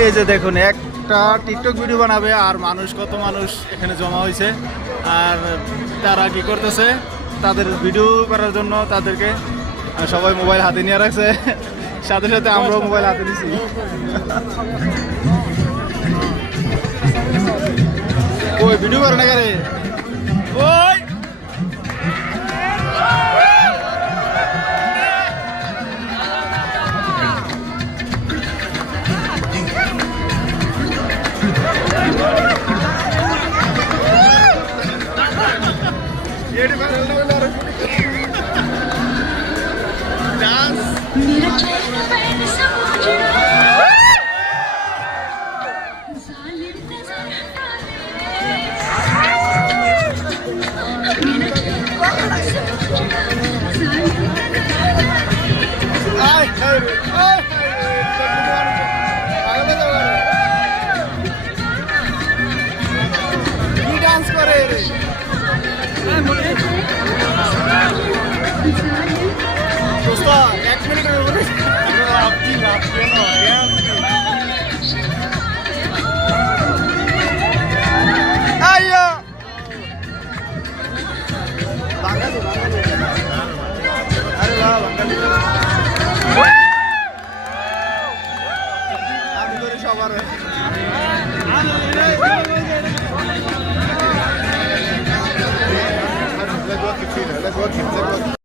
এই যে দেখুন একটা টিকটক ভিডিও বানাবে আর মানুষ কত মানুষ এখানে জমা হয়েছে আর তারা কি করতেছে তাদের ভিডিও করার জন্য তাদেরকে সবাই মোবাইল হাতে নিয়ে রাখছে সাথে সাথে আমরাও মোবাইল হাতে নিছি ওই ভিডিও করে না রে ওই ডান্স করে এক মিনিট সবার